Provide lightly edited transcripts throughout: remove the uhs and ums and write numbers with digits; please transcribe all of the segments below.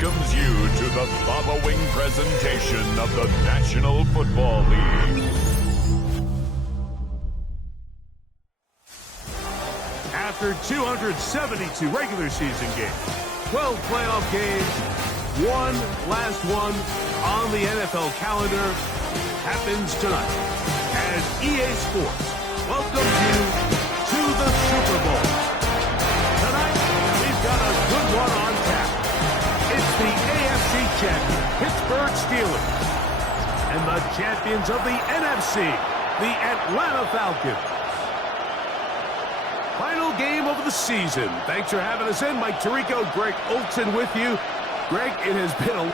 welcomes you to the following presentation of the National Football League. After 272 regular season games, 12 playoff games, one last one on the NFL calendar happens tonight as EA Sports welcomes you to the Super Bowl. Tonight, we've got a good one on tap. It's the AFC champion, Pittsburgh Steelers, and the champions of the NFC, the Atlanta Falcons. Final game of the season. Thanks for having us in. Mike Tirico, Greg Olson with you. Greg, it has been a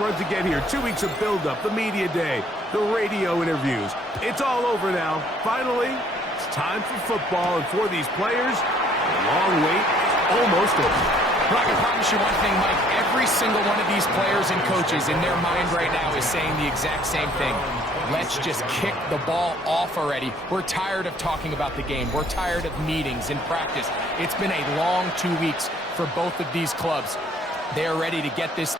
run to get here. 2 weeks of build-up, the media day, the radio interviews. It's all over now. Finally, it's time for football, and for these players, the long wait is almost over. I can promise you one thing, Mike. Every single one of these players and coaches in their mind right now is saying the exact same thing. Let's just kick the ball off already. We're tired of talking about the game. We're tired of meetings and practice. It's been a long 2 weeks for both of these clubs. They are ready to get this.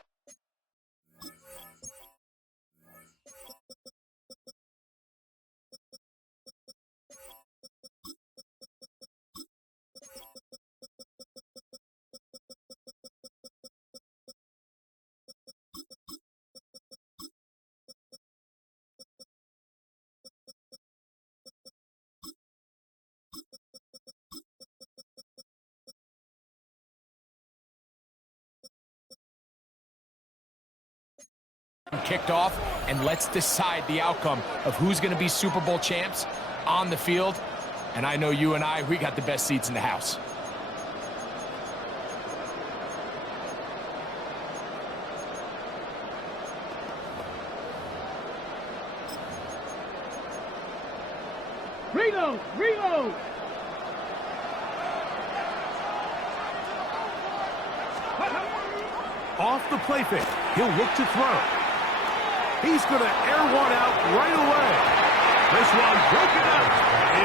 Kicked off, and let's decide the outcome of who's going to be Super Bowl champs on the field. And I know you and we got the best seats in the house. Reload! Off the play fake, he'll look to throw. He's going to air one out right away. This one broken up.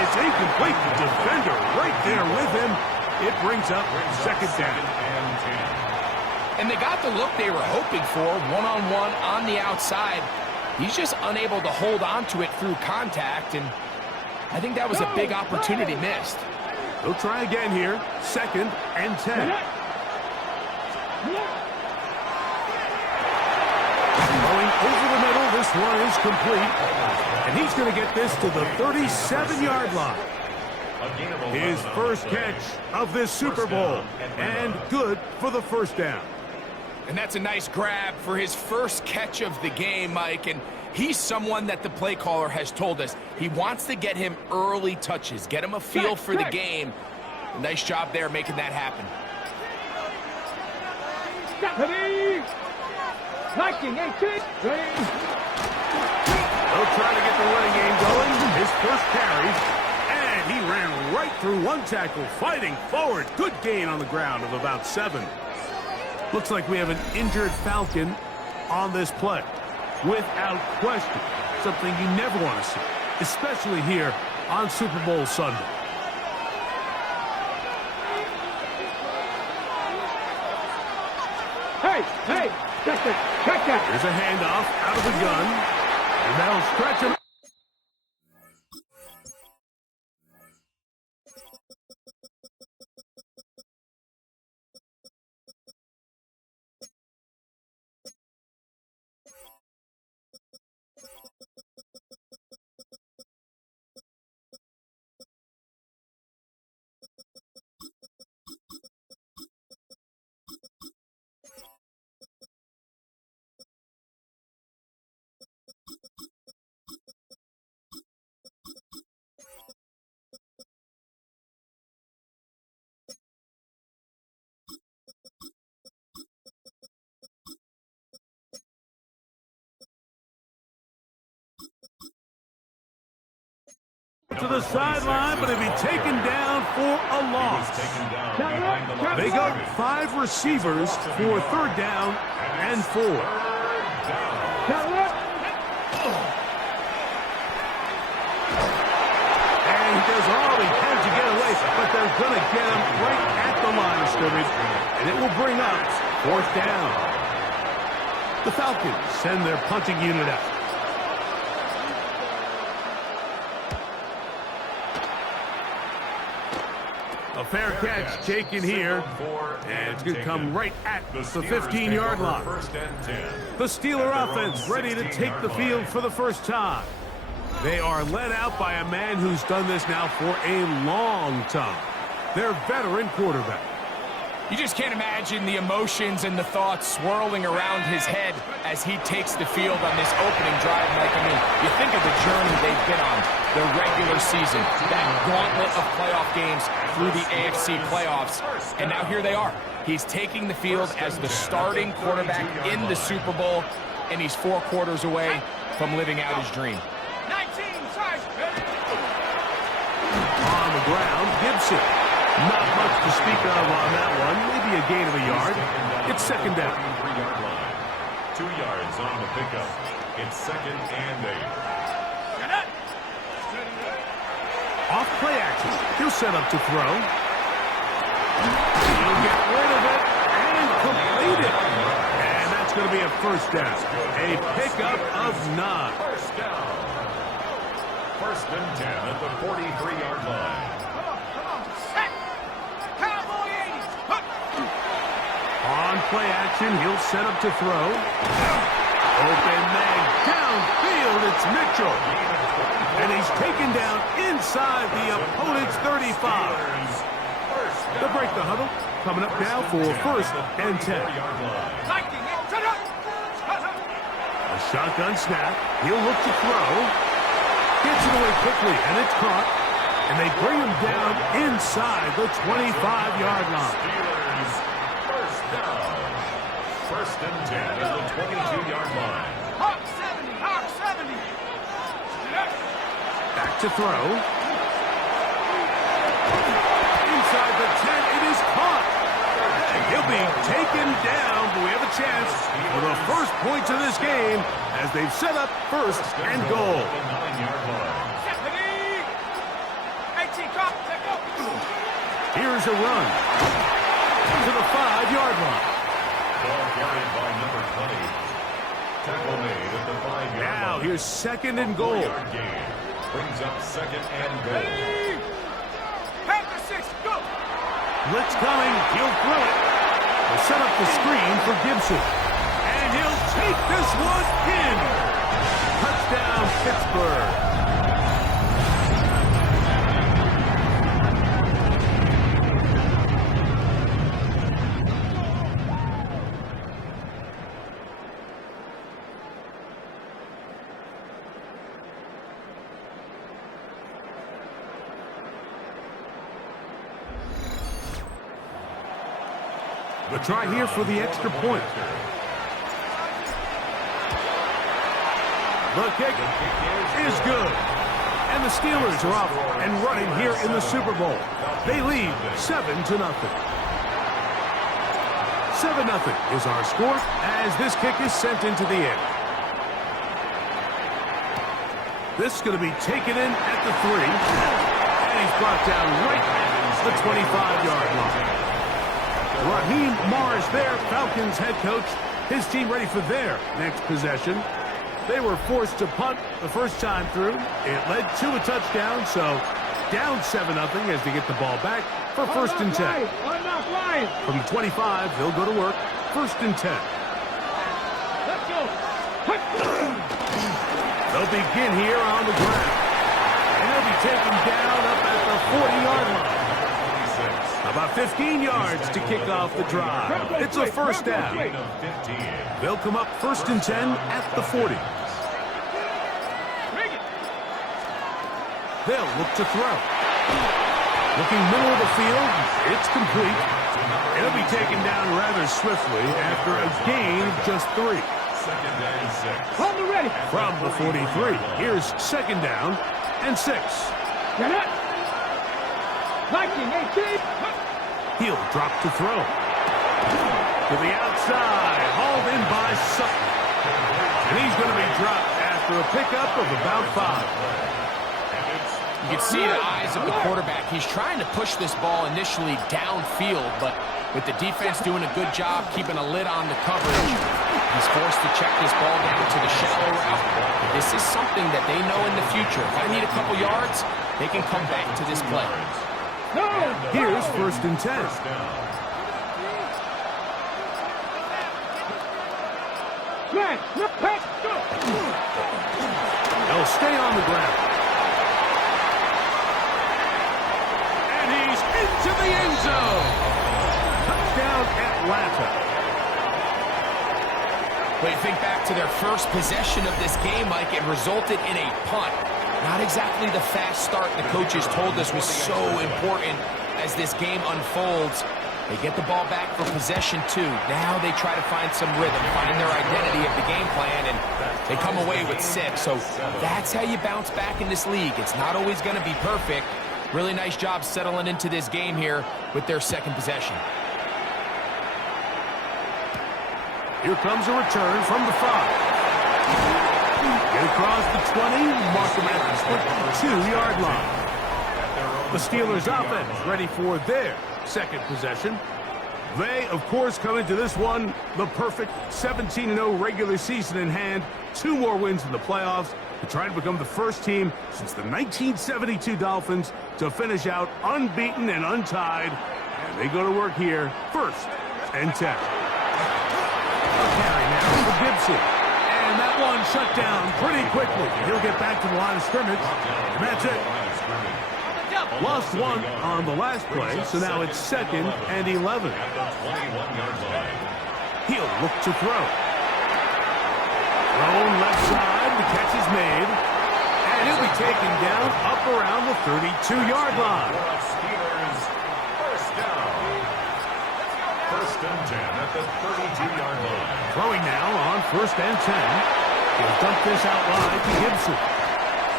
It's incomplete. The defender right there with him. It brings up second down. And they got the look they were hoping for, one-on-one on the outside. He's just unable to hold on to it through contact, and I think that was a big opportunity missed. He'll try again here. 2nd and 10. Going over the middle, this one is complete. And he's going to get this to the 37-yard line. His first catch of this Super Bowl, and good for the first down. And that's a nice grab for his first catch of the game, Mike. And he's someone that the play caller has told us he wants to get him early touches, get him a feel for the game. Nice job there making that happen. They'll try to get the running game going. His first carry, and he ran right through one tackle, fighting forward. Good gain on the ground of about 7. Looks like we have an injured Falcon on this play. Without question, something you never want to see, especially here on Super Bowl Sunday. Hey, check that. Here's a handoff out of the gun, and that'll stretch him. To the sideline, but it'll be taken down for a loss. They got 5 receivers for 3rd down and 4. It will bring up 4th down. The Falcons send their punting unit out. A fair catch taken here, and it's going to come right at the 15-yard line. The Steeler offense ready to take the field for the first time. They are led out by a man who's done this now for a long time. Their veteran quarterback. You just can't imagine the emotions and the thoughts swirling around his head as he takes the field on this opening drive, Mike. I mean, you think of the journey they've been on, the regular season, that gauntlet of playoff games through the AFC playoffs, and now here they are. He's taking the field as the starting quarterback in the Super Bowl, and he's 4 quarters away from living out his dream. On the ground, Gibson. Not much to speak of on that one. Maybe a gain of a yard. It's 2nd down. 2 yards on the pickup. It's 2nd and 8. Off play action. He'll set up to throw. He'll get rid of it and complete it. And that's going to be a 1st down. A pickup of 9. 1st down. 1st and 10 at the 43-yard line. On play action, he'll set up to throw. Open man downfield, it's Mitchell. And he's taken down inside the opponent's 35. They'll break the huddle. Coming up now for 1st and 10. A shotgun snap. He'll look to throw. Gets it away quickly, and it's caught. And they bring him down inside the 25-yard line. 1st and 10 at the 22-yard line. Hawk 70, Hawk 70. Back to throw. Inside the 10, it is caught. And he'll be taken down, but we have a chance for the first points of this game as they've set up 1st and goal. The 9-yard line. Here's a run to the 5-yard line. Ball carried by number 20. Tackle made at the 5-yard line. Now here's 2nd and goal. Gain. Brings up 2nd and goal. Blitz coming. He'll throw it. They'll set up the screen for Gibson. And he'll take this one in. Touchdown, Pittsburgh. The try here for the extra point. The kick is good. And the Steelers are off and running here in the Super Bowl. They lead 7-0. 7-0 is our score as this kick is sent into the air. This is going to be taken in at the 3. And he's brought down right at the 25-yard line. Raheem Morris there, Falcons head coach. His team ready for their next possession. They were forced to punt the first time through. It led to a touchdown, so down 7-0 as they get the ball back for 1st and 10. From the 25, they'll go to work. 1st and 10. Let's go. They'll begin here on the ground. And they'll be taken down up at the 40-yard line. About 15 yards to kick off the drive. It's a 1st down. They'll come up 1st and 10 at the 40. They'll look to throw. Looking middle of the field, it's complete. It'll be taken down rather swiftly after a gain of just 3. 2nd and 6. Hold me ready. From the 43, here's 2nd down and 6. Get it. 19, 18. He'll drop to throw. To the outside, hauled in by Sutton. And he's going to be dropped after a pickup of about 5. You can see the eyes of the quarterback. He's trying to push this ball initially downfield, but With the defense doing a good job keeping a lid on the coverage, he's forced to check this ball down to the shallow route. This is something that they know in the future. If I need a couple yards, they can come back to this play. Here's 1st and 10. They'll stay on the ground. And he's into the end zone. Touchdown, Atlanta. But you think back to their first possession of this game, Mike, it resulted in a punt. Not exactly the fast start the coaches told us was so important as this game unfolds. They get the ball back for possession 2. Now they try to find some rhythm, find their identity of the game plan, and they come away with 6. So that's how you bounce back in this league. It's not always going to be perfect. Really nice job settling into this game here with their 2nd possession. Here comes a return from the 5. Get across the 20, mark them at the 22-yard line. The Steelers offense ready for their 2nd possession. They, of course, come into this one the perfect 17-0 regular season in hand. 2 more wins in the playoffs to try to become the first team since the 1972 Dolphins to finish out unbeaten and untied. And they go to work here, 1st and 10. A carry now for Gibson. And that one shut down pretty quickly. He'll get back to the line of scrimmage. And that's it. Lost 1 on the last play, so now it's 2nd and 11. He'll look to throw. Thrown left side, the catch is made. And he'll be taken down up around the 32-yard line. Steelers, 1st down. 1st and 10 at the 32-yard line. Throwing now on 1st and 10. He'll dump this out wide to Gibson.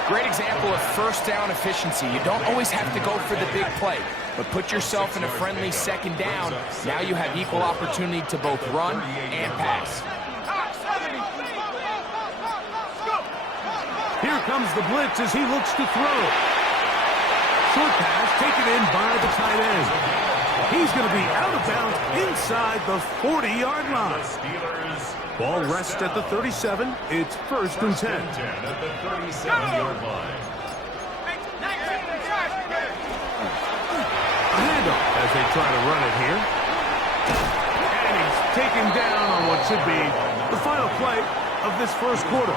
Great example of 1st down efficiency. You don't always have to go for the big play, but put yourself in a friendly 2nd down. Now you have equal opportunity to both run and pass. Here comes the blitz as he looks to throw. Short pass taken in by the tight end. He's going to be out of bounds inside the 40-yard line. Ball rests at the 37. It's 1st and 10. At the 37-yard line. A handoff as they try to run it here. And he's taken down on what should be the final play of this 1st quarter.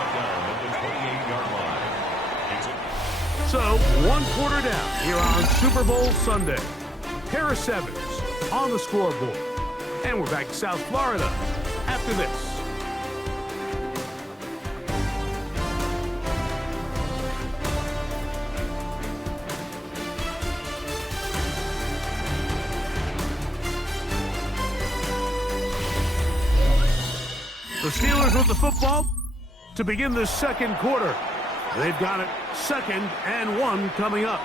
So, 1 quarter down here on Super Bowl Sunday. Pair of 7s on the scoreboard. And we're back to South Florida after this. The Steelers with the football to begin the 2nd quarter. They've got it 2nd and 1 coming up.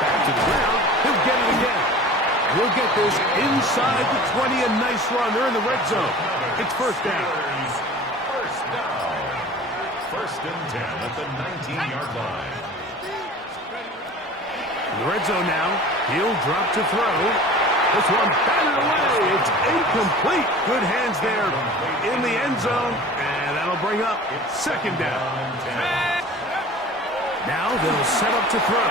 Back to the ground. He'll get it again. He'll get this inside the 20. A nice run. They're in the red zone. It's 1st down. 1st down. 1st and 10 at the 19-yard line. In the red zone now. He'll drop to throw. This one batted away. It's incomplete. Good hands there in the end zone. And that'll bring up 2nd down. Now they'll set up to throw.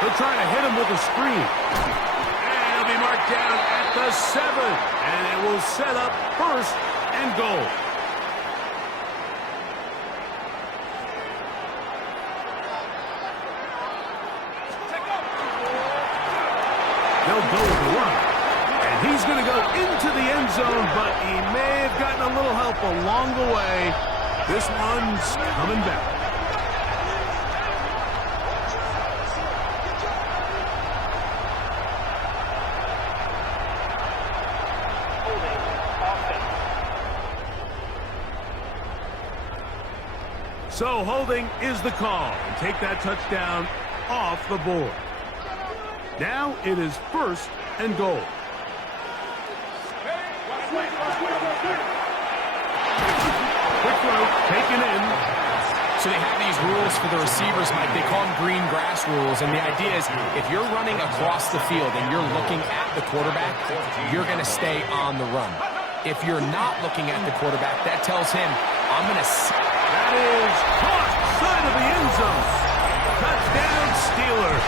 They'll try to hit him with a screen. And he'll be marked down at the 7. And it will set up 1st and goal. They'll go with the run. And he's going to go into the end zone, but he may have gotten a little help along the way. This one's coming back. So holding is the call. And take that touchdown off the board. Now it is 1st and goal. Quick throw taken in. So they have these rules for the receivers, Mike. They call them green grass rules, and the idea is if you're running across the field and you're looking at the quarterback, you're going to stay on the run. If you're not looking at the quarterback, that tells him, I'm going to... That is caught side of the end zone. Touchdown, Steelers.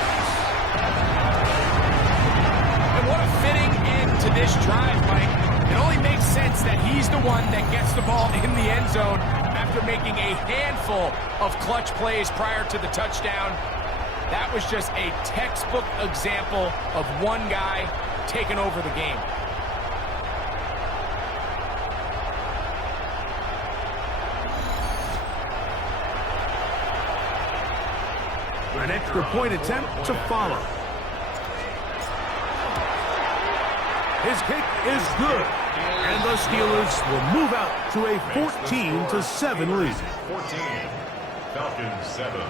And what a fitting end to this drive, Mike. It only makes sense that he's the one that gets the ball in the end zone after making a handful of clutch plays prior to the touchdown. That was just a textbook example of one guy taking over the game. An extra point attempt to follow. His kick is good. And the Steelers will move out to a 14-7 lead. 14. Falcons 7.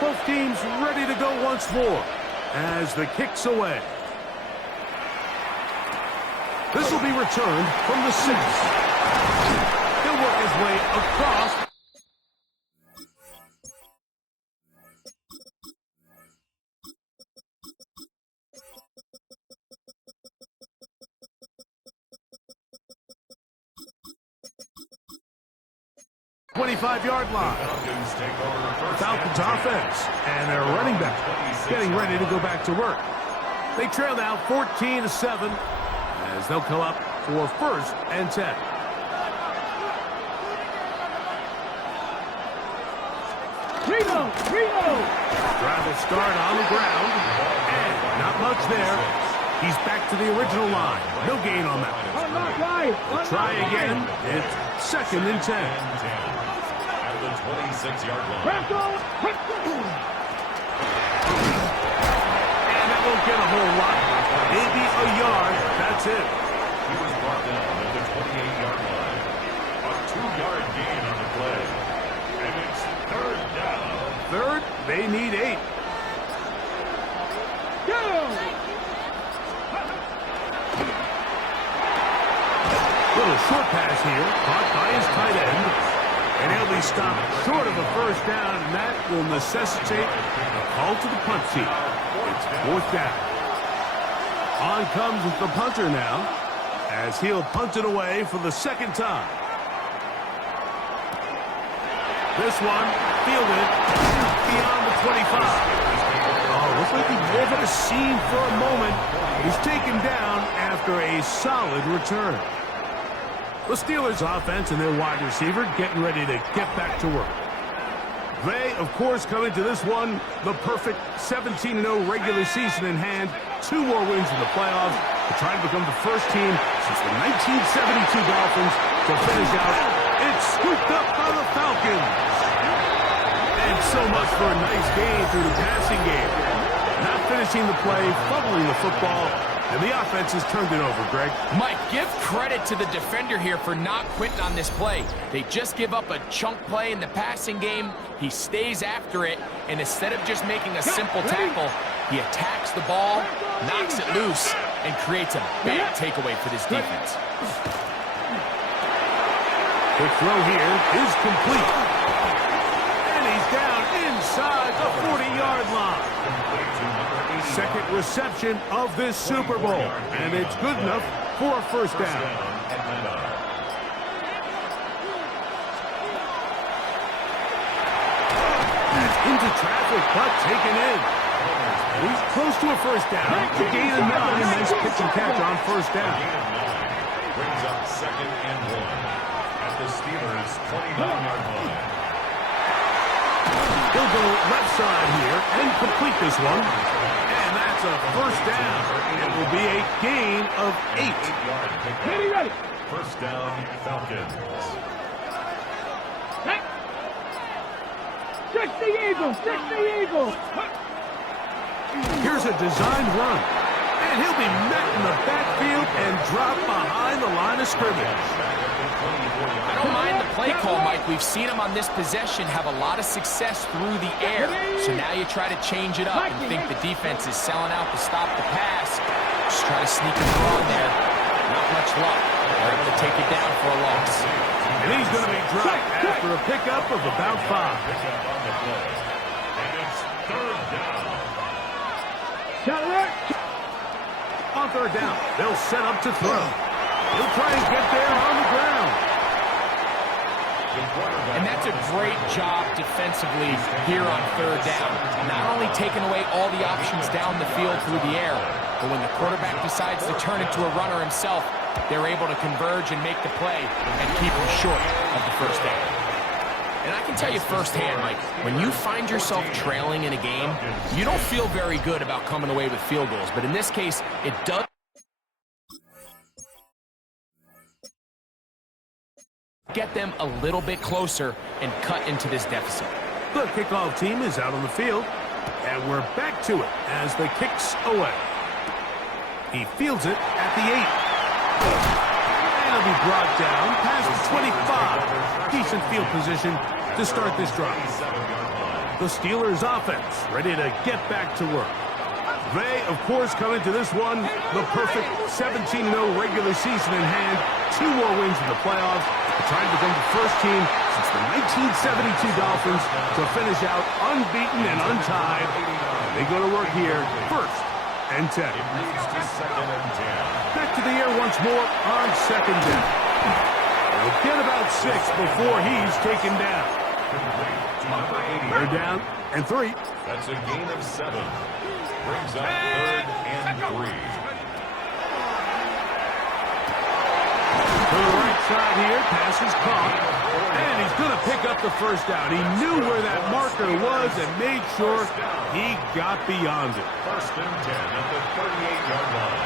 Both teams ready to go once more as the kick's away. This will be returned from the 6. He'll work his way across. Yard line. Falcons offense and their running back getting ready to go back to work. They trail now 14-7 as they'll come up for 1st and 10. Drive will start on the ground and not much there. He's back to the original line. No gain on that. We'll try again. It's 2nd and 10. 26-yard line. And that won't get a whole lot. Maybe a yard. That's it. He was brought down at the 28-yard line. A 2-yard gain on the play. And it's 3rd down. 3rd, they need 8. Little short pass here, caught by his tight end. And he'll be stopped short of a 1st down, and that will necessitate a call to the punt team. It's 4th down. On comes the punter now, as he'll punt it away for the 2nd time. This one, fielded beyond the 25. Oh, looks like he gave it a seam for a moment. He's taken down after a solid return. The Steelers offense and their wide receiver getting ready to get back to work. They, of course, come into this one the perfect 17-0 regular season in hand. 2 more wins in the playoffs to try to become the first team since the 1972 Dolphins to finish out. It's scooped up by the Falcons. And so much for a nice game through the passing game. Not finishing the play, fumbling the football. And the offense has turned it over, Greg. Mike, give credit to the defender here for not quitting on this play. They just give up a chunk play in the passing game. He stays after it, and instead of just making a simple tackle, he attacks the ball, knocks it loose, and creates a big takeaway for this defense. The throw here is complete. And he's down inside the 40-yard line. 2nd reception of this Super Bowl, and it's good enough for a 1st down. Into traffic, but taken in. He's close to a 1st down. A gain of 9. Nice pitch and catch on 1st down. Brings up 2nd and 1 at the Steelers' 29-yard line. He'll go left side here and complete this one. And that's a 1st down. It will be a gain of 8. 1st down, Falcons. Check the Eagles! Check the Eagles! Here's a designed run. And he'll be met in the backfield and dropped behind the line of scrimmage. I don't mind the play call, Mike. We've seen him on this possession have a lot of success through the air. So now you try to change it up and think the defense is selling out to stop the pass. Just try to sneak him on there. Not much luck. They're able to take it down for a loss. And he's going to be dropped after a pickup of about 5. Pickup on the play. And it's third down. On third down, they'll set up to throw. He'll try and get there on the ground. And that's a great job defensively here on third down. Not only taking away all the options down the field through the air, but when the quarterback decides to turn into a runner himself, they're able to converge and make the play and keep him short of the first down. And I can tell you firsthand, Mike, when you find yourself trailing in a game, you don't feel very good about coming away with field goals. But in this case, it does get them a little bit closer and cut into this deficit. The kickoff team is out on the field, and we're back to it as the kick's away. He fields it at the 8. And he'll be brought down past the 25. Decent field position to start this drive. The Steelers offense ready to get back to work. They, of course, come into this one the perfect 17-0 regular season in hand. 2 more wins in the playoffs. Trying to become the first team since the 1972 Dolphins to finish out unbeaten and untied. They go to work here, 1st and 10. Back to the air once more on 2nd down. They'll get about 6 before he's taken down. They're down and 3. That's a gain of 7. Brings up 3rd and 3. To the right side here, pass is caught, and he's going to pick up the first down. He knew where that marker was and made sure he got beyond it. 1st and 10 at the 38-yard line.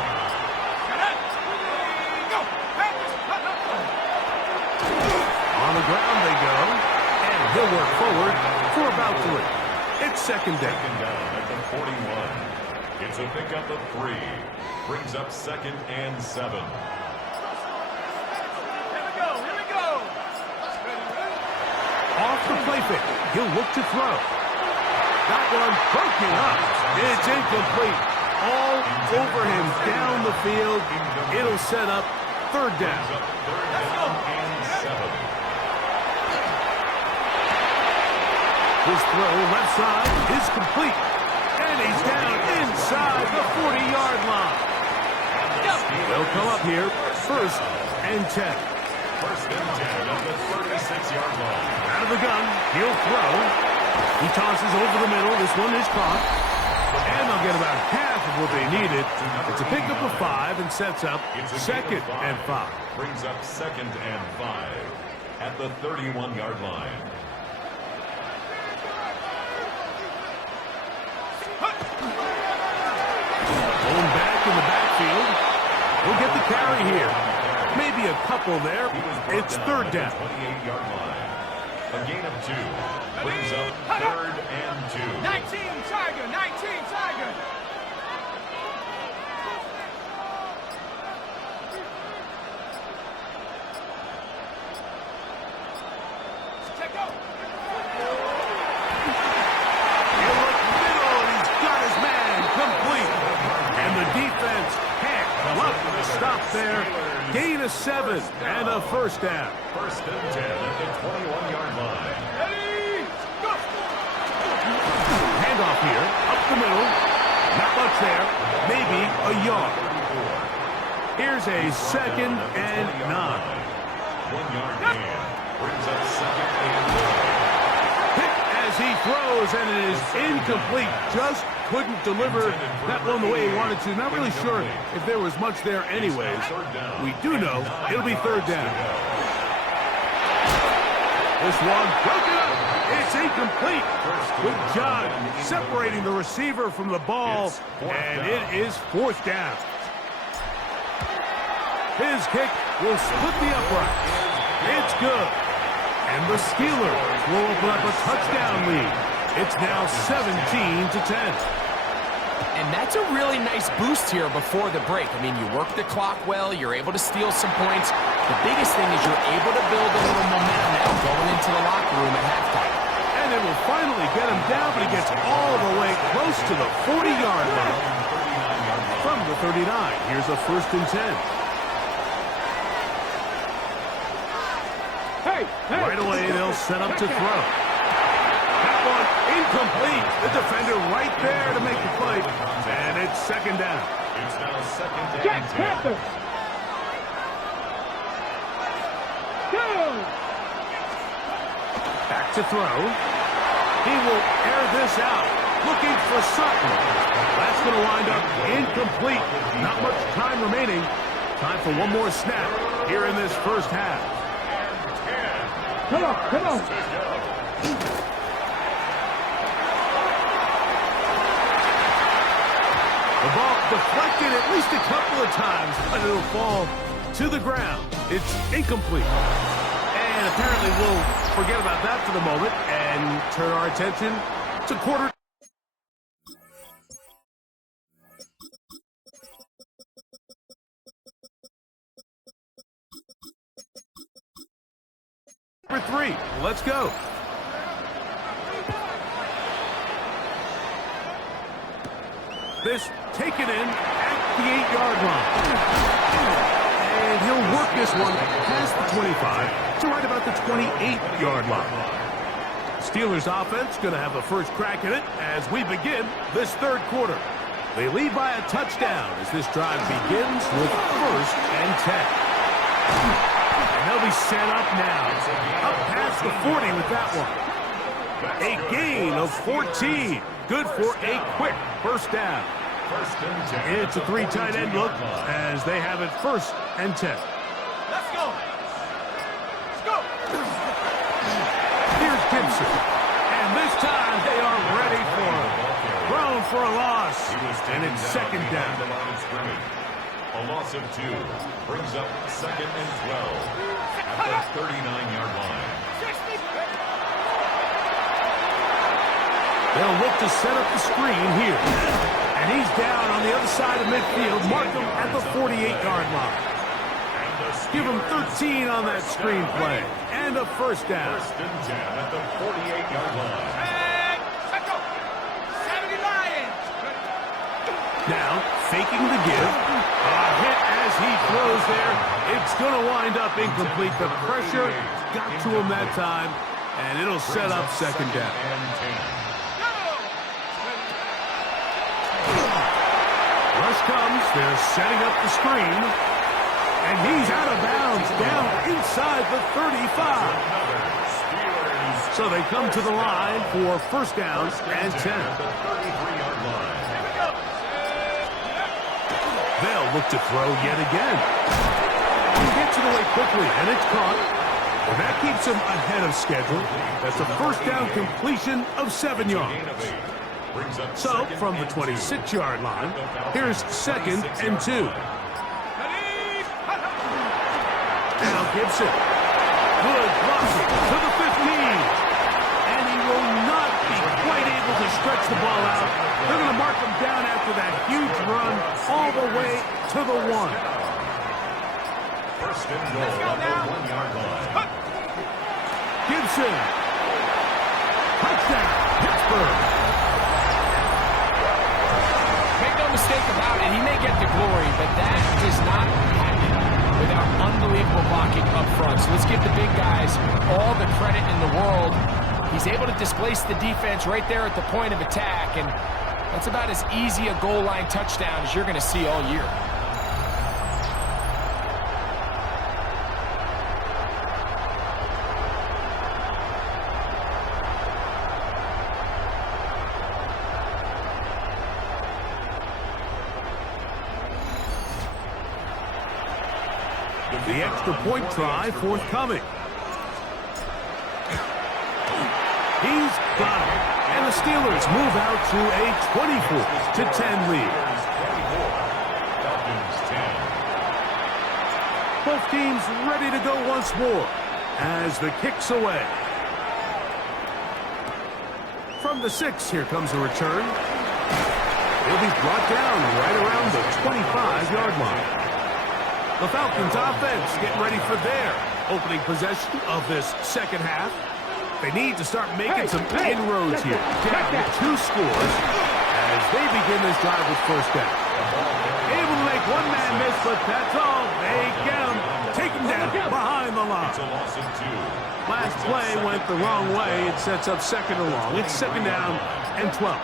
On the ground they go, and he'll work forward for about 3. It's 2nd down. Second down at the 41. It's a pickup of 3. Brings up 2nd and 7. Off the play fake, he'll look to throw. That one broken up. It's incomplete. All over him down the field. It'll set up 3rd down. His throw left side is complete. And he's down inside the 40-yard line. They'll come up here 1st and 10. 1st and 10 at the 36-yard line. Out of the gun, he'll throw. He tosses over the middle. This one is caught. And they'll get about half of what they needed. It's a pickup of 5 and sets up 2nd and 5. Brings up 2nd and 5 at the 31-yard line. Going back in the backfield. We'll get the carry here. Maybe a couple there. It's 3rd down. 28-yard line. A gain of 2. Brings up 3rd and 2. 19 Tiger, 19 Tiger. Check out. He'll look middle, and he's got his man complete. And the defense can't come up with a stop there. Gain of 7 and a 1st down. 1st and 10 at the 21-yard line. Ready, go. Handoff here, up the middle. Not much there, maybe a yard. Here's a 2nd and 9. 1-yard gain. Brings up 2nd and 9. Hit as he throws, and it is incomplete. Just couldn't deliver that one the way he wanted to. Not really sure if there was much there anyways. We do know it'll be 3rd down. This one broken up. It's incomplete. Good job separating the receiver from the ball, and it is 4th down. His kick will split the uprights. It's good. And the Steelers will open up a touchdown lead. It's now 17-10. And that's a really nice boost here before the break. I mean, you work the clock well, you're able to steal some points. The biggest thing is you're able to build a little momentum now going into the locker room at halftime. And it will finally get him down, but he gets all the way close to the 40-yard line. From the 39, here's a 1st and 10. Hey, Right away, they'll set up to throw. That one incomplete. The defender right there to make the play. And it's 2nd down. It's now 2nd and Jack 10. Panther. Go. Back to throw. He will air this out. Looking for Sutton. That's going to wind up incomplete. Not much time remaining. Time for one more snap here in this 1st half. Come on, come on. The ball deflected at least a couple of times, but it'll fall to the ground. It's incomplete. And apparently we'll forget about that for the moment and turn our attention to quarter. Number 3, let's go. This taken in at the 8-yard line. And he'll work this one past the 25 to right about the 28-yard line. Steelers offense going to have a first crack at it as we begin this 3rd quarter. They lead by a touchdown as this drive begins with 1st and 10. And they'll be set up now. Up past the 40 with that one. A gain of 14. Good for a quick 1st down. It's a 3 tight end look as they have it 1st and 10. Let's go. Let's go. Here's Gibson. And this time they are ready for him. Thrown for a loss. And it's 2nd down. A loss of 2 brings up 2nd and 12 at the 39-yard line. They'll look to set up the screen here. And he's down on the other side of midfield. Mark him at the 48-yard line. Give him 13 on that screen play. And a 1st down. 1st and 10 at the 48-yard line. And let's go. 70 Lions. Now, faking the give. A hit as he throws there. It's going to wind up incomplete. The pressure got to him that time. And it'll set up 2nd down. Rush comes. They're setting up the screen. And he's out of bounds down inside the 35. So they come to the line for 1st down and 10. They'll look to throw yet again. He gets it away quickly, and it's caught. And that keeps him ahead of schedule. That's a 1st down completion of 7 yards. So, from the 26-yard line, here's 2nd and 2. Now Gibson. Good blocking to the 15. And he will not be quite able to stretch the ball out. They're going to mark him down after that huge run all the way to the 1. 1st and goal at the 1-yard line. Gibson. Touchdown, Pittsburgh. Make no mistake about it, he may get the glory, but that does not happen without unbelievable blocking up front. So let's give the big guys all the credit in the world. He's able to displace the defense right there at the point of attack, and that's about as easy a goal line touchdown as you're going to see all year. The extra point try forthcoming. He's got it. And the Steelers move out to a 24-10 lead. Both teams ready to go once more as the kick's away. From the 6, here comes a return. He'll be brought down right around the 25-yard line. The Falcons offense getting ready for their opening possession of this 2nd half. They need to start making some inroads here. Down 2 scores as they begin this drive with 1st down. and miss, but that's all. They get him. Take him down behind the line. It's a loss of 2. Last play went the wrong way. It sets up second and long. It's second down and 12.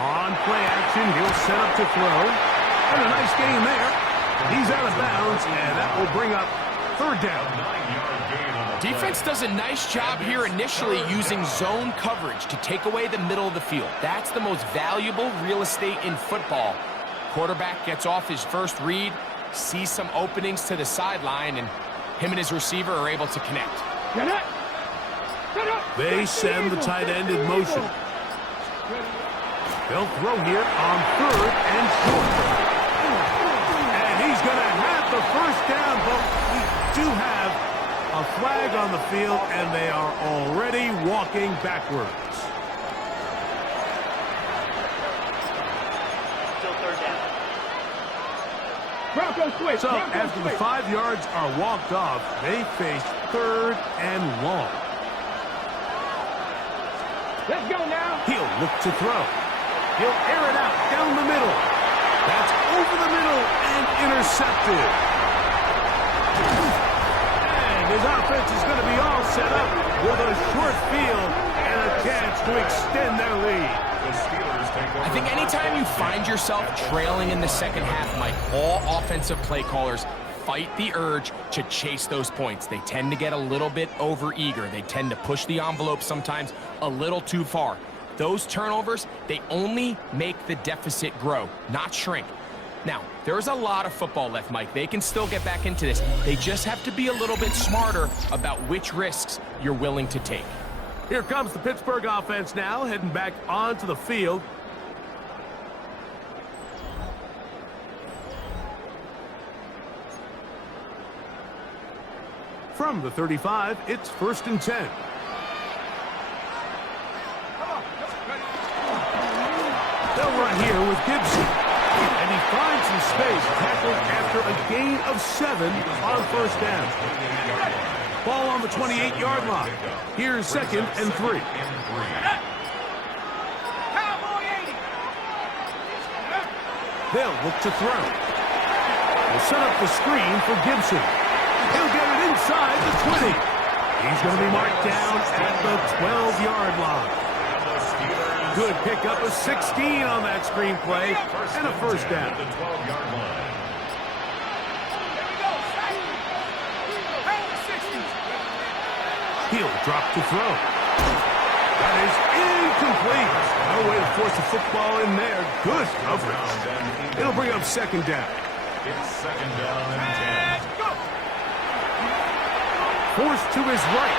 On play action, he'll set up to throw. And a nice gain there. He's out of bounds, and that will bring up third down. 9-yard gain on the Defense does a nice job here initially using zone coverage to take away the middle of the field. That's the most valuable real estate in football. Quarterback gets off his first read, sees some openings to the sideline, and him and his receiver are able to connect. They send the tight end in motion. They'll throw here on third and short. And he's going to have the first down, but we do have a flag on the field, and they are already walking backwards. So after the 5 yards are walked off, they face third and long. Let's go now. He'll look to throw. He'll air it out down the middle. That's over the middle and intercepted. And his offense is going to be all set up with a short field and a chance to extend their lead. The Steelers take over. I think anytime you find yourself trailing in the second half, Mike, all offensive play callers fight the urge to chase those points. They tend to get a little bit overeager. They tend to push the envelope sometimes a little too far. Those turnovers, they only make the deficit grow, not shrink. Now, there's a lot of football left, Mike. They can still get back into this. They just have to be a little bit smarter about which risks you're willing to take. Here comes the Pittsburgh offense now, heading back onto the field. From the 35, it's 1st and 10. They'll run here with Gibson. And he finds some space, tackled after a gain of 7 on first down. Ball on the 28-yard line. Here's 2nd and 3. They'll look to throw. They'll set up the screen for Gibson. He'll get it inside the 20. He's going to be marked down at the 12-yard line. Good pickup of 16 on that screen play and a first down. The 12-yard line. He'll drop to throw. That is incomplete. No way to force a football in there. Good coverage. It'll bring up 2nd down. It's 2nd down and 10. Forced to his right.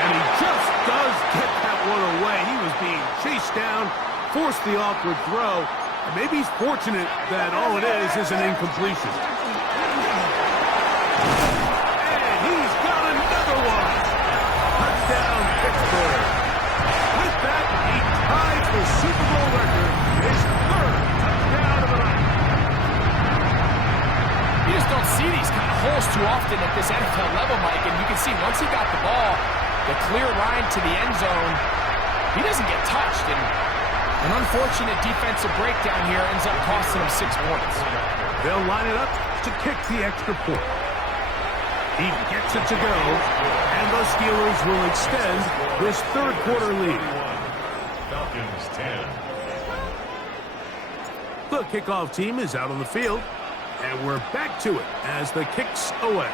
And he just does get that one away. He was being chased down, forced the awkward throw. And maybe he's fortunate that all it is an incompletion. And he's got another one. Touchdown, Pittsburgh. With that, he ties the Super Bowl record, his 3rd touchdown of the night. You just don't see these kind of holes too often at this NFL level, Mike, and you can see once he got the ball, the clear line to the end zone, he doesn't get touched, and an unfortunate defensive breakdown here ends up costing him 6 points. They'll line it up to kick the extra point. He gets it to go, and the Steelers will extend this 3rd quarter lead. Falcons 10. The kickoff team is out on the field, and we're back to it as the kick's away.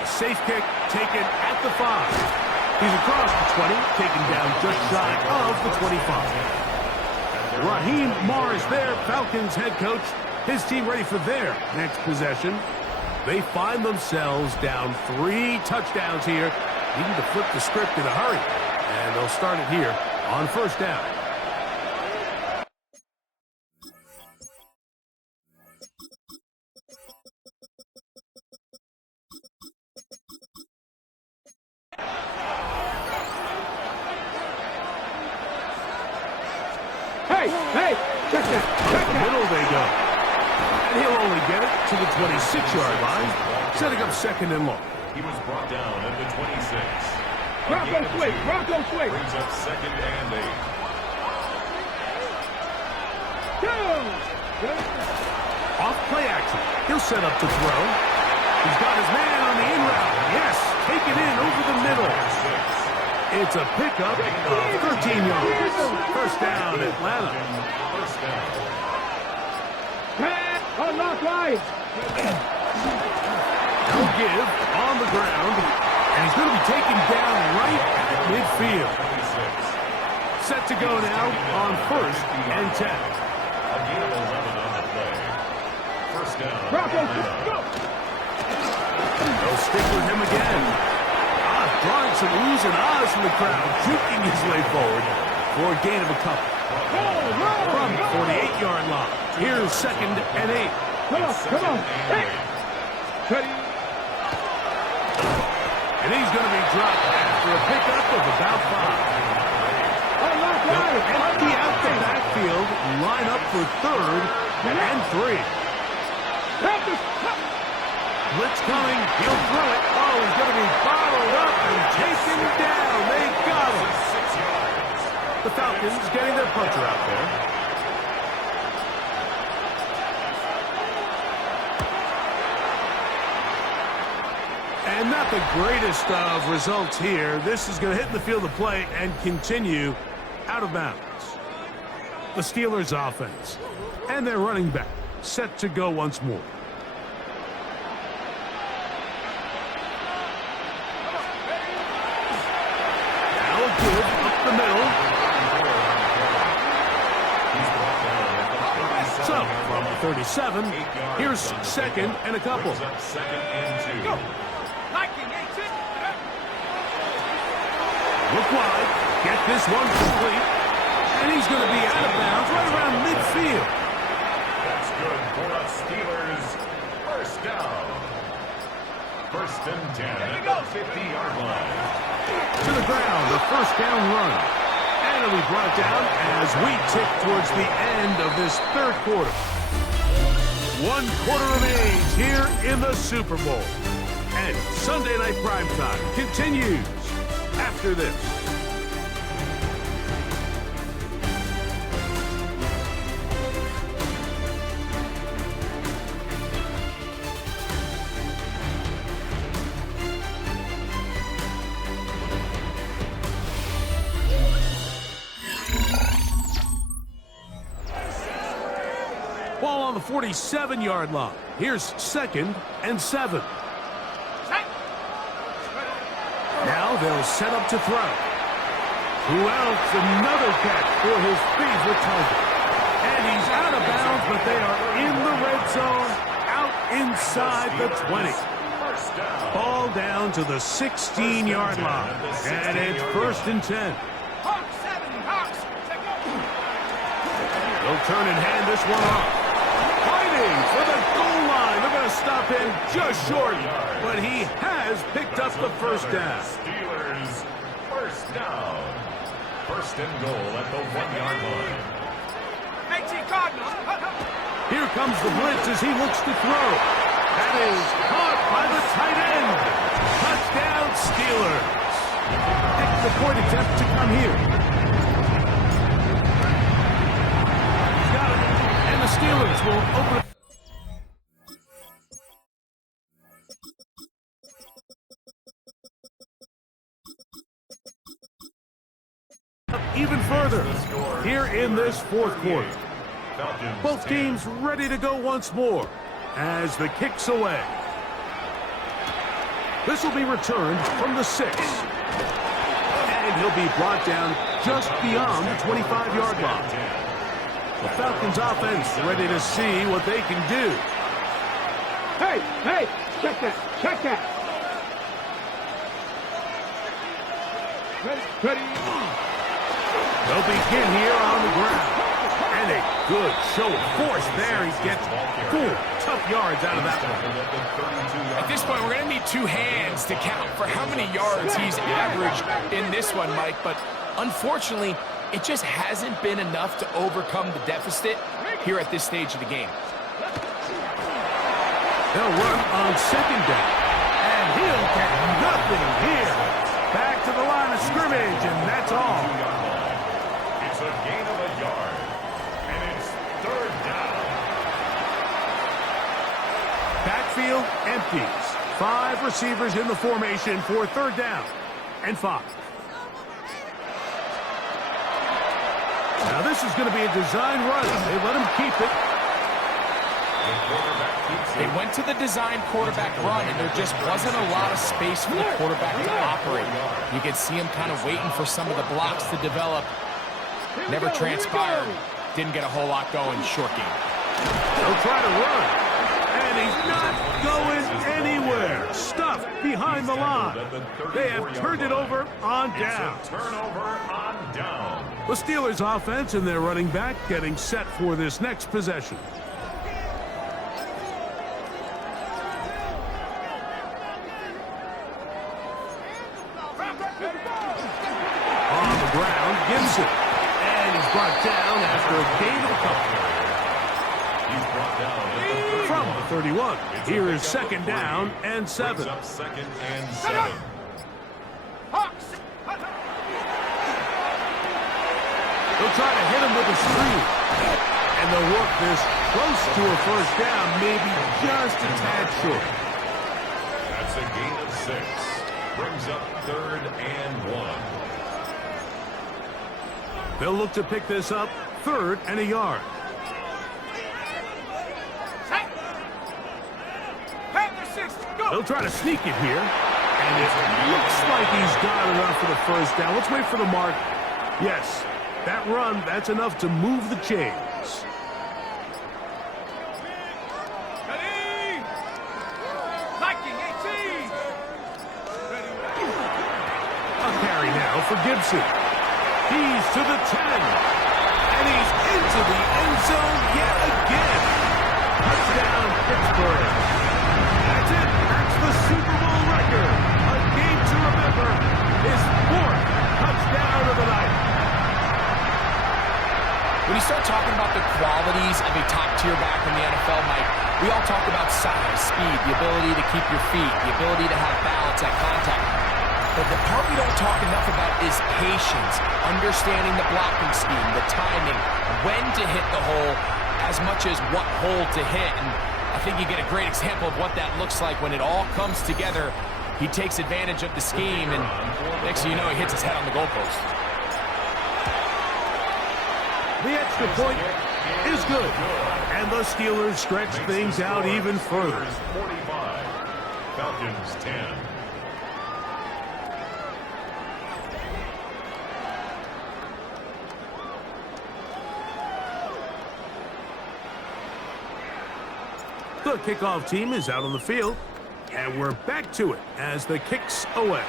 A safe kick taken at the 5. He's across the 20, taken down just shy of the 25. Raheem Morris there, Falcons head coach. His team ready for their next possession. They find themselves down 3 touchdowns here, needing to flip the script in a hurry. And they'll start it here on 1st down. Hey, check that. Up the middle they go. And he'll only get it to the 26-yard line, setting up 2nd and long. He was brought down at the 26. Bronco swing, Bronco swing. Brings up 2nd and 8. Off play action. He'll set up to throw. He's got his man on the in route. Yes, take it in over the middle. It's a pickup of 13 yards. First down, Atlanta. First down. Unlock wide. No give on the ground. And he's going to be taken down right at midfield. 26. Set to go now on 1st and 10. A gain of 11 on the play. First down. Broncos, Atlanta. go. They'll stick with him again. Drawing some oohs and ahs from the crowd, juking his way forward for a gain of a couple. From the 48-yard line, here's 2nd and 8. Come on. Hey. Ready. And he's going to be dropped after a pickup of about 5. Unlock They'll wide. empty out the backfield, line up for 3rd and 3. Blitz coming, he'll throw it. Oh, he's going to be bottled up and taken down. They got him. 6 yards. The Falcons getting their puncher out there. And not the greatest of results here. This is going to hit the field of play and continue out of bounds. The Steelers offense and their running back set to go once more. Now a give up the middle. So, from the 37, here's 2nd and a couple. Brings up 2nd and 2. Look wide, get this one complete, and he's going to be out of bounds right around midfield. That's good for a Steelers first down. 1st and 10 at the 50-yard line. To the ground, the first down run. And it'll be brought down as we tick towards the end of this 3rd quarter. 1 quarter remains here in the Super Bowl. And Sunday Night Primetime continues after this. Ball on the 47-yard line. Here's 2nd and 7. Now they'll set up to throw. Who else? Another catch for his favorite target. And he's out of bounds, but they are in the red zone, out inside the 20. First down. Ball down to the 16-yard line. And it's 1st and 10. Hawks, 7, Hawks. They'll turn and hand this one off. Fighting for the goal line. They're going to stop him just short, but he has picked up the first down. Steelers first down. 1st and goal at the 1-yard line. Cardinals. Here comes the blitz as he looks to throw. That is caught by the tight end. Touchdown, Steelers. The point attempt to come here. He's got it. And the Steelers will open up. Even further here in this 4th quarter. Both teams ready to go once more as the kick's away. This will be returned from the 6. And he'll be brought down just beyond the 25-yard line. The Falcons offense ready to see what they can do. Hey, check that. Ready. They'll begin here on the ground. And a good show of force there. He gets 4 tough yards out of that one. At this point, we're going to need 2 hands to count for how many yards he's averaged in this one, Mike. But unfortunately, it just hasn't been enough to overcome the deficit here at this stage of the game. They'll run on 2nd down. And he'll get nothing here. Back to the line of scrimmage, and that's all. It's a gain of a yard. And it's third down. Backfield empties. 5 receivers in the formation for third down and 5. Now this is going to be a design run. They let him keep it. They went to the design quarterback run, and there just wasn't a lot of space for the quarterback to operate. You could see him kind of waiting for some of the blocks to develop. Never transpired. Didn't get a whole lot going. Short game. They'll try to run. And he's not going anywhere. Stuffed behind the line. They have turned it over on down. Turnover on down. The Steelers offense and their running back getting set for this next possession. On the ground, Gibson. And he's brought down after a gain of a couple. He's brought down From the 31. Here is second down and 7. Brings up second and 7. They'll try to hit him with a screen. And they'll work this close to a first down, maybe just a tad short. That's a gain of 6. Brings up third and 1. They'll look to pick this up, 3rd and a yard. They'll try to sneak it here. And it looks like he's got enough for the first down. Let's wait for the mark. Yes, that run, that's enough to move the chains. A carry now for Gibson. He's to the 10. And he's into the end zone yet again. Touchdown, Pittsburgh. That's it. That's the Super Bowl record. A game to remember. His 4th touchdown of the night. When you start talking about the qualities of a top-tier back in the NFL, Mike, we all talk about size, speed, the ability to keep your feet, the ability to have balance at contact. But the part we don't talk enough about is patience, understanding the blocking scheme, the timing, when to hit the hole, as much as what hole to hit. And I think you get a great example of what that looks like when it all comes together. He takes advantage of the scheme, and next thing you know, he hits his head on the goalpost. The extra point is good. And the Steelers stretch things out even further. 45. Falcons 10. The kickoff team is out on the field, and we're back to it as the kick's away.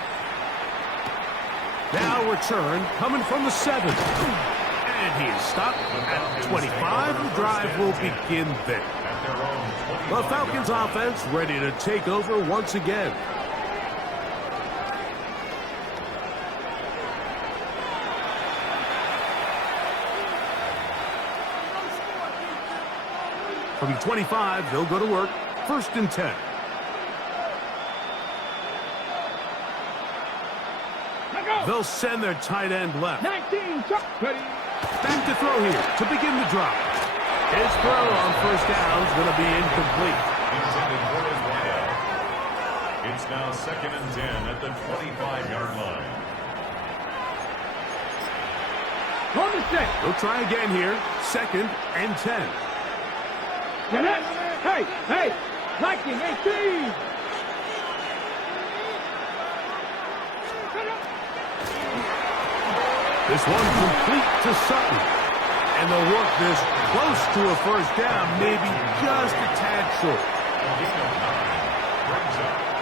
Now return coming from the 7. And he is stopped at 25. The drive will begin there. The Falcons offense ready to take over once again. From 25, they'll go to work. 1st and 10. They'll send their tight end left. 19, ready. Back to throw here to begin the drive. His throw on first down is going to be incomplete. Intended for his wideout. It's now 2nd and 10 at the 25-yard line. On the 6. They'll try again here. 2nd and 10. Hey, hey, Lxxii, 18. This one complete to Sutton. And they'll work this close to a first down, maybe just a tad short.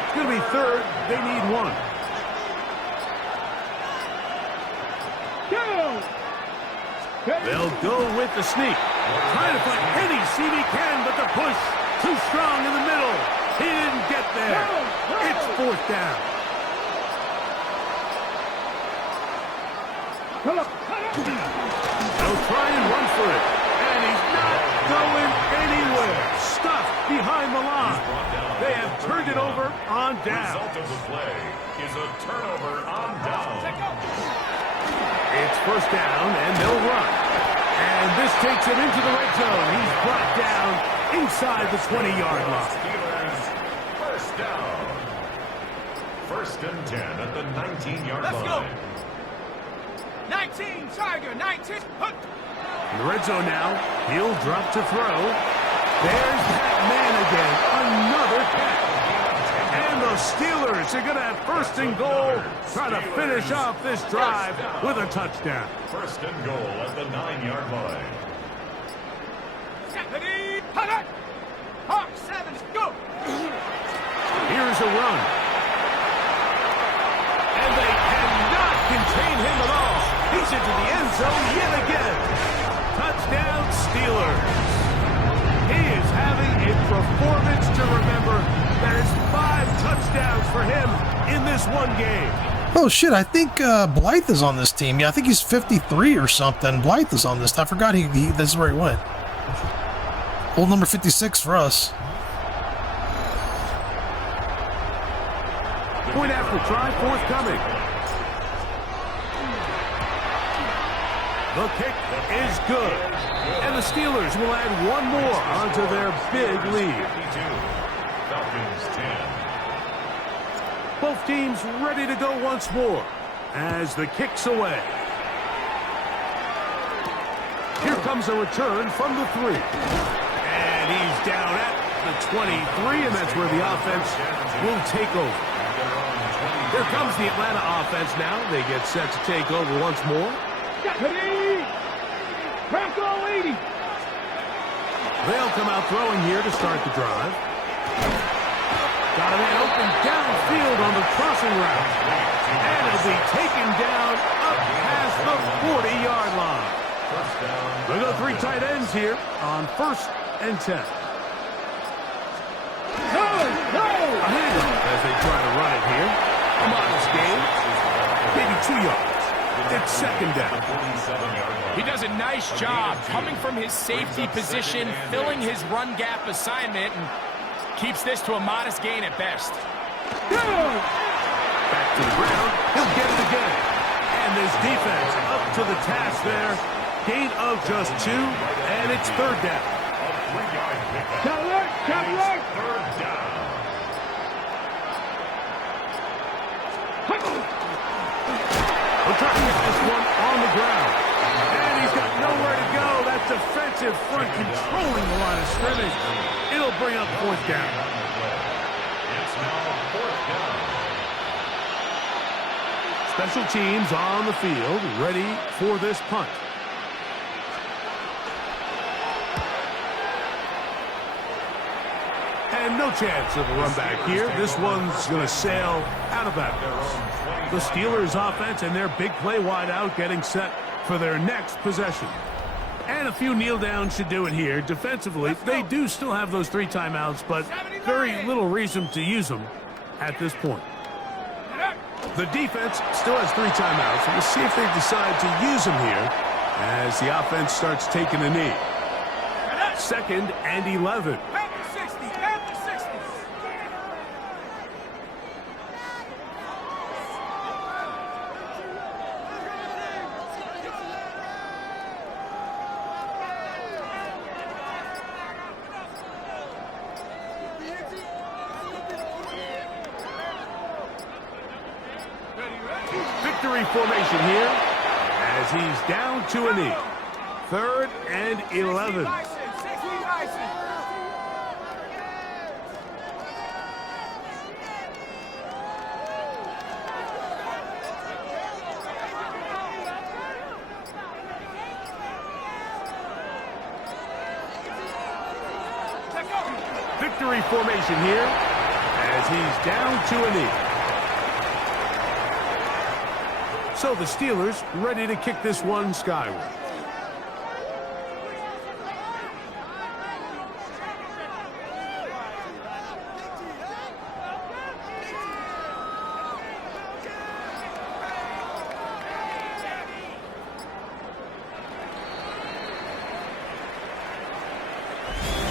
It's going to be 3rd. They need 1. They'll go with the sneak. Trying to find any seam he can, but the push too strong in the middle. He didn't get there. It's 4th down. They'll try and run for it. And he's not going anywhere. Stuffed behind the line. They have turned it over on down. The result of the play is a turnover on down. It's 1st down, and they'll run. And this takes him into the red zone. He's brought down inside the 20-yard line. Steelers, first down. 1st and 10 at the 19-yard line. Let's go. 19, Tiger, 19. Hook. In the red zone now, he'll drop to throw. There's that man again, another catch. And the Steelers are going to have 1st and goal, try to finish off this drive with a touchdown. 1st and goal at the 9-yard line. Ready, Hunter. Hawk, 7, go. Here's a run. And they cannot contain him at all. He's into the end zone yet again. Touchdown, Steelers. He is having a performance to remember. There's 5 touchdowns for him in this one game. Oh, shit, I think Blythe is on this team. Yeah, I think he's 53 or something. Blythe is on this. I forgot this is where he went. Old number 56 for us. Point after try forthcoming. The kick is good. And the Steelers will add one more onto their big lead. 52. Falcons 10. Both teams ready to go once more as the kick's away. Here comes a return from the 3. And he's down at the 23, and that's where the offense will take over. Here comes the Atlanta offense now. They get set to take over once more. Ready. Franco 80. They'll come out throwing here to start the drive. Got a man open downfield on the crossing route. And it'll be taken down up past the 40-yard line. We'll go 3 tight ends here on 1st and 10. No. A handoff as they try to run it here. A modest gain. Maybe 2 yards. It's 2nd down. He does a nice job coming from his safety position, filling his run gap assignment, and keeps this to a modest gain at best. Back to the ground. He'll get it again. And this defense up to the task there. Gain of just 2, and it's 3rd down. Count alert. 3rd down. We're trying to get this one on the ground. And he's got nowhere to go. That defensive front controlling the line of scrimmage. It'll bring up 4th down. It's now 4th down. Special teams on the field, ready for this punt. And no chance of a run back here. This one's going to sail out of bounds. The Steelers offense and their big play wide out getting set for their next possession. And a few kneel downs should do it here. Defensively, they do still have those 3 timeouts, but very little reason to use them at this point. The defense still has 3 timeouts. We'll see if they decide to use them here as the offense starts taking a knee. 2nd and 11. Victory formation here as he's down to a knee. 3rd and 11. Victory formation here as he's down to a knee. So the Steelers ready to kick this one skyward.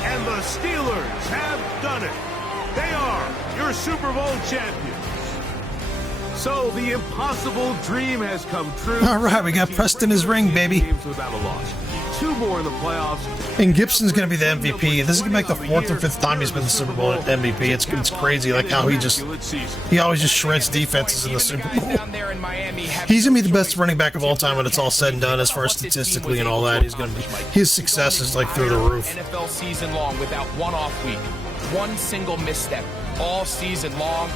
And the Steelers have done it. They are your Super Bowl champions. So the impossible dream has come true. All right, we got Preston his ring, baby. Games without a loss. 2 more in the playoffs. And Gibson's going to be the MVP. This is going to be like the 4th or 5th time he's been the Super Bowl MVP. It's crazy, like how he always just shreds defenses in the Super Bowl. He's going to be the best running back of all time when it's all said and done, as far as statistically and all that. His success is like through the roof. NFL season long without one off week, one single misstep, all season long.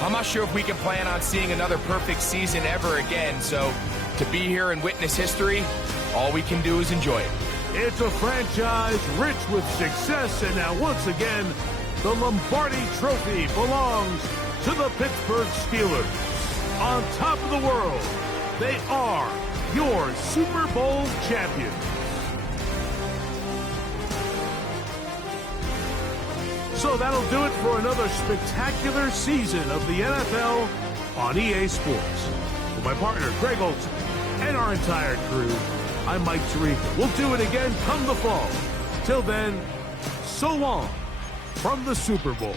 I'm not sure if we can plan on seeing another perfect season ever again, so to be here and witness history, all we can do is enjoy it. It's a franchise rich with success, and now once again, the Lombardi Trophy belongs to the Pittsburgh Steelers. On top of the world, they are your Super Bowl champions. So that'll do it for another spectacular season of the NFL on EA Sports. For my partner, Greg Olson, and our entire crew, I'm Mike Tirico. We'll do it again come the fall. Till then, so long from the Super Bowl.